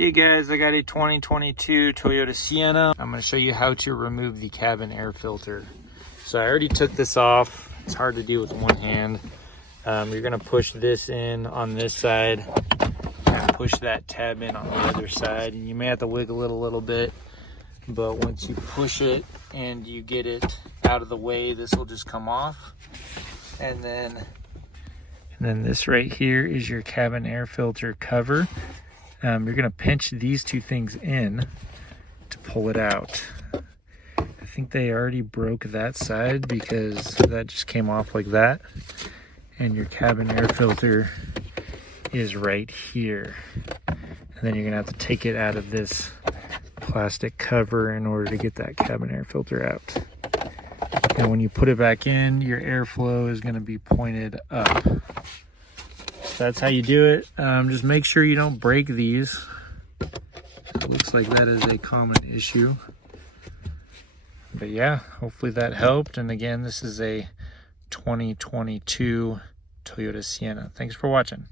Okay guys, I got a 2022 Toyota Sienna. I'm going to show you how to remove the cabin air filter. So I already took this off. It's hard to do with one hand. You're going to push this in on this side and push that tab in on the other side. And you may have to wiggle it a little bit, but once you push it and you get it out of the way, this will just come off. And then this right here is your cabin air filter cover. You're going to pinch these two things in to pull it out. I think they already broke that side because that just came off like that. And your cabin air filter is right here. And then you're going to have to take it out of this plastic cover in order to get that cabin air filter out. And when you put it back in, your airflow is going to be pointed up. That's how you do it. Just make sure you don't break these. It looks like that is a common issue. But yeah, hopefully that helped. And again, this is a 2022 Toyota Sienna. Thanks for watching.